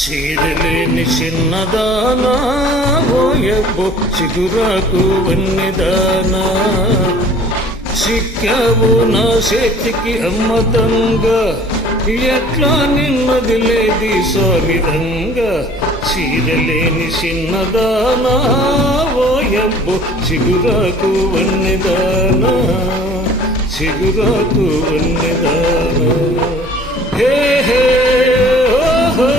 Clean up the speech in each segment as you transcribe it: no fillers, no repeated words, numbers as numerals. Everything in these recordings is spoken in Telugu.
చీరలేని చిన్నదానా ఓయబ్బో చిగురాకు వన్నెదానా చిక్కావు నా చేతికి అమ్మతంగా ఎట్లా నిన్నది లేది స్వామిదంగా చీరలేని చిన్నదానా ఓయబ్బో చిగురాకు వన్నెదానా చిగురాకు వన్నెదానా హే హే ఓహో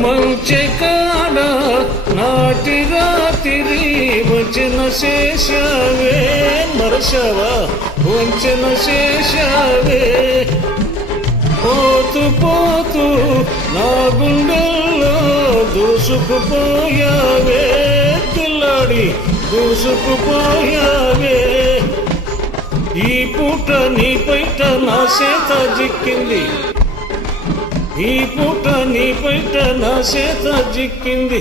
మంచె కాడ నాటి రాత్రి వంచన శేషావే మరసవా వంచన శేషావే పోతూ పోతూ నా గుండెల్లో దూసుకుపోయావే పిల్లాడి దూసుకుపోయావే ఈ పూట నీ పైట నా చేత జిక్కింది ఈ పూట నీ పైట నా చేత జిక్కింది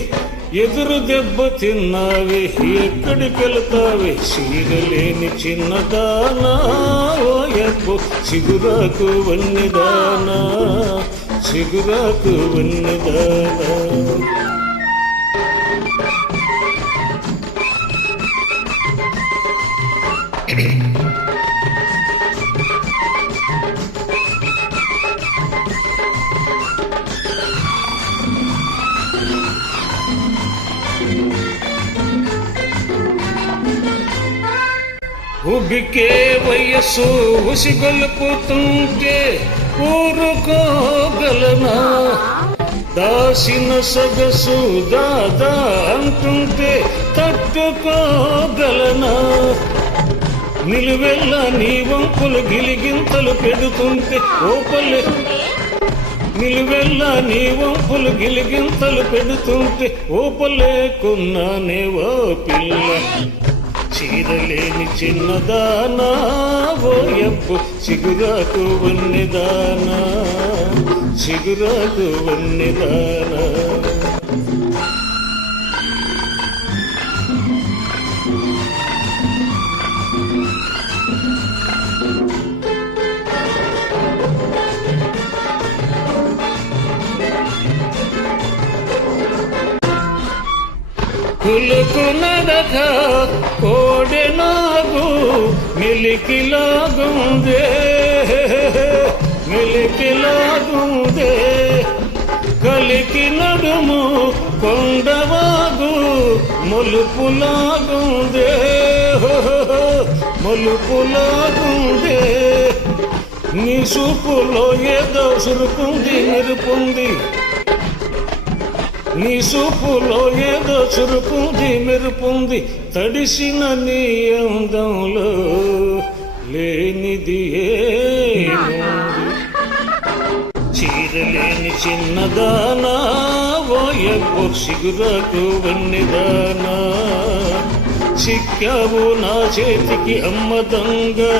ఎదురు దెబ్బ తిన్నావే ఎక్కడికి వెళతావే చీరలేని చిన్నదానా ఓయబ్బో చిగురాకు వన్నెదానా చిగురాకు వన్నెదానా ఉబికే వయస్సు ఉసిగొలుపుతుంటే ఊరుకోగలనా దాసిన సొగసు దాదా అంటుంటే తట్టుకోగలనా నిలువెల్ల నీ వంపులు గిలిగింతలు పెడుతుంటే ఓపలే నిలువెల్ల నీ వంపులు గిలిగింతలు పెడుతుంటే ఓపలేకున్నానే ఓ పిల్ల చీరలేని చిన్నదానా ఓయబ్బో చిగురాకు వన్నెదానా చిగురాకు వన్నెదానా కులుకు నడక కోడె నాగు మెలికిలాగుందే మెలికిలాగుందే కలికి నడుము కొండవాగు మొలుపులాగుందే మొలుపులాగుందే నీ చూపులో ఏదో సురుకుంది మెరుపుంది నీ చూపులో ఏదో చురుకుంది మెరుపుంది తడిసిన నీ అందంలో లేనిది ఏముంది చీరలేని చిన్నదానా ఓయబ్బో చిగురాకు వన్నెదానా చిక్కావు నా చేతికి అమ్మదంగా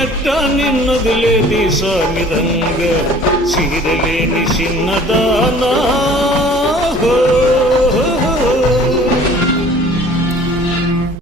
ఎట్టా నిన్నదిలేది స్వామిదంగా చీరలేని చిన్నదానా